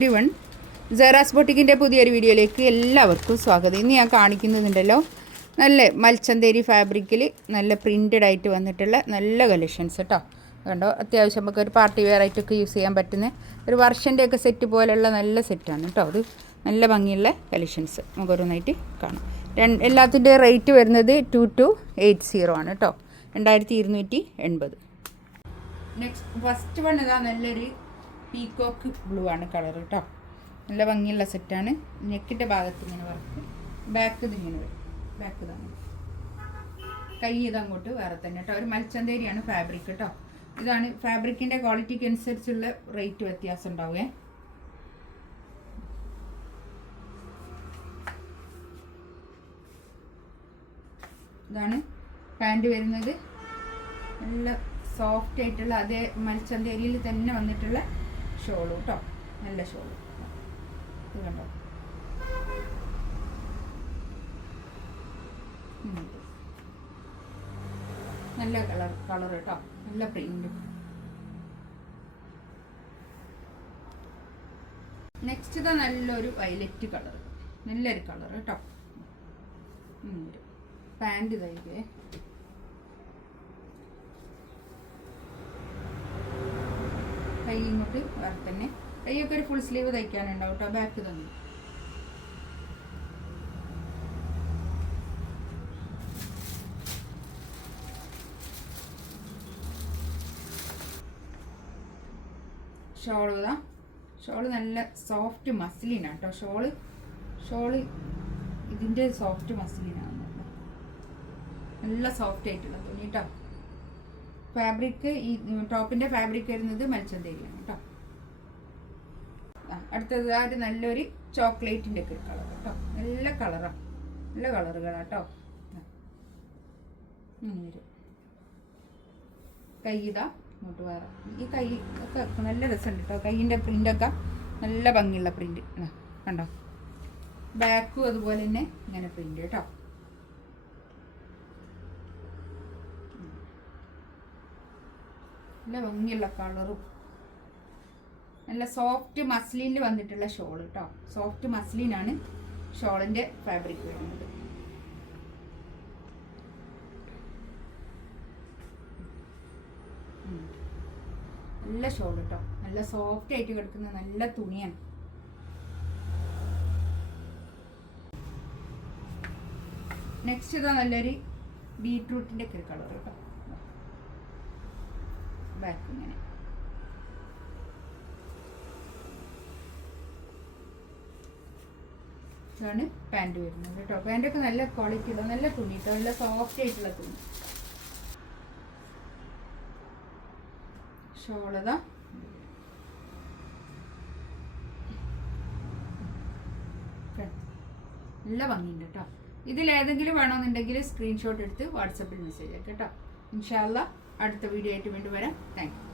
Everyone, സെറാസ് ബൊട്ടിക്കിൻ്റെ പുതിയൊരു വീഡിയോയിലേക്ക് എല്ലാവർക്കും സ്വാഗതം. ഇന്ന് ഞാൻ കാണിക്കുന്നുണ്ടല്ലോ നല്ല മൽച്ചന്തേരി ഫാബ്രിക്കിൽ നല്ല പ്രിൻറ്റഡ് ആയിട്ട് വന്നിട്ടുള്ള നല്ല കളക്ഷൻസ് കേട്ടോ. കണ്ടോ, അത്യാവശ്യം നമുക്ക് ഒരു പാർട്ടി വെയർ ആയിട്ടൊക്കെ യൂസ് ചെയ്യാൻ പറ്റുന്ന ഒരു വർഷൻ്റെ ഒക്കെ സെറ്റ് പോലെയുള്ള നല്ല സെറ്റാണ് കേട്ടോ. അത് നല്ല ഭംഗിയുള്ള കളക്ഷൻസ് നമുക്ക് ഓരോന്നായിട്ട് കാണാം. എല്ലാത്തിൻ്റെ റേറ്റ് വരുന്നത് 2280 ആണ് കേട്ടോ, 2280. നെക്സ്റ്റ് ഫസ്റ്റ് വൺ ഇതാ നല്ലൊരു പീക്കോക്ക് ബ്ലൂ ആണ് കളർ കേട്ടോ. നല്ല ഭംഗിയുള്ള സെറ്റാണ്. നെക്കിൻ്റെ ഭാഗത്ത് ഇങ്ങനെ വർക്ക്, ബാക്ക് ഇതിങ്ങനെ വരും, ബാക്ക് ഇതാണ്, കൈ ഇതങ്ങോട്ട് വേറെ തന്നെ കേട്ടോ. ഒരു മൽച്ചന്തേരിയാണ് ഫാബ്രിക് കേട്ടോ. ഇതാണ് ഫാബ്രിക്കിൻ്റെ ക്വാളിറ്റിക്ക് അനുസരിച്ചുള്ള റേറ്റ് വ്യത്യാസം ഉണ്ടാവുകയെ. ഇതാണ് പാൻറ് വരുന്നത്. നല്ല സോഫ്റ്റ് ആയിട്ടുള്ള അതേ മൽച്ചന്തേരിയിൽ തന്നെ വന്നിട്ടുള്ള ഷോള് കേട്ടോ. നല്ല ഷോള് ഇത് കണ്ടോ. നല്ല കളർ കേട്ടോ, നല്ല പ്രിന്റ്. നെക്സ്റ്റ് ഇതാ നല്ലൊരു വയലറ്റ് കളർ, നല്ലൊരു കളർ കേട്ടോ. പാൻറ് ഇതായിക്കേ, കൈ ഇങ്ങോട്ട് വേറെ തന്നെ. കൈയൊക്കെ ഒരു ഫുൾ സ്ലീവ് തയ്ക്കാനുണ്ടാവും കേട്ടോ. ബാക്ക് തന്നെ ഷോള് ഇതാ. ഷോള് നല്ല സോഫ്റ്റ് മസ്ലിനാണ് കേട്ടോ. ഷോള് ഇതിൻ്റെ സോഫ്റ്റ് മസ്ലിനാണ്, നല്ല സോഫ്റ്റ് ആയിട്ടുള്ള തുണി കേട്ടോ. ഫാബ്രിക് ഈ ടോപ്പിൻ്റെ ഫാബ്രിക് വരുന്നത് മൽച്ചന്തേരിയാണ് കേട്ടോ. അടുത്തത് ഒരു നല്ലൊരു ചോക്ലേറ്റിൻ്റെ ഒക്കെ കളർ കേട്ടോ. നല്ല കളറാണ്, നല്ല കളറുകളാണ് കേട്ടോ. വരും കൈ ഇതാ ഇങ്ങോട്ട് വേറെ. ഈ കൈ ഒക്കെ നല്ല രസമുണ്ട് കേട്ടോ. കൈയിൻ്റെ പ്രിൻ്റൊക്കെ നല്ല ഭംഗിയുള്ള പ്രിൻ്റ് കണ്ടോ. ബാക്കും അതുപോലെ തന്നെ ഇങ്ങനെ പ്രിൻ്റ് കേട്ടോ. നല്ല ഭംഗിയുള്ള കളറും നല്ല സോഫ്റ്റ് മസ്ലിനിൽ വന്നിട്ടുള്ള ഷോൾ കേട്ടോ. സോഫ്റ്റ് മസ്ലിനാണ് ഷോളിൻ്റെ ഫാബ്രിക് വരുന്നത്. നല്ല ഷോൾ കേട്ടോ, നല്ല സോഫ്റ്റ് ആയിട്ട് കിടക്കുന്ന നല്ല തുണിയാണ്. നെക്സ്റ്റ് ഇതാ നല്ലൊരു ബീട്രൂട്ടിൻ്റെ ഒക്കെ കളർ കേട്ടോ. ബാക്ക് ഇങ്ങനെ ഇതാണ് പാൻറ് വരുന്നത് കേട്ടോ. പാൻറ്റൊക്കെ നല്ല ക്വാളിറ്റി ഉള്ള നല്ല തുണി കേട്ടോ, നല്ല സോഫ്റ്റ് ആയിട്ടുള്ള തുണി. ഷോളതാ നല്ല ഭംഗിയുണ്ട് കേട്ടോ. ഇതിലേതെങ്കിലും വേണമെന്നുണ്ടെങ്കിൽ സ്ക്രീൻഷോട്ട് എടുത്ത് വാട്സപ്പിൽ മെസ്സേജ് ആക്കാം കേട്ടോ. ഇൻഷാ അല്ലാഹ് അടുത്ത വീഡിയോ ആയിട്ട് വീണ്ടും വരാം. Thank you.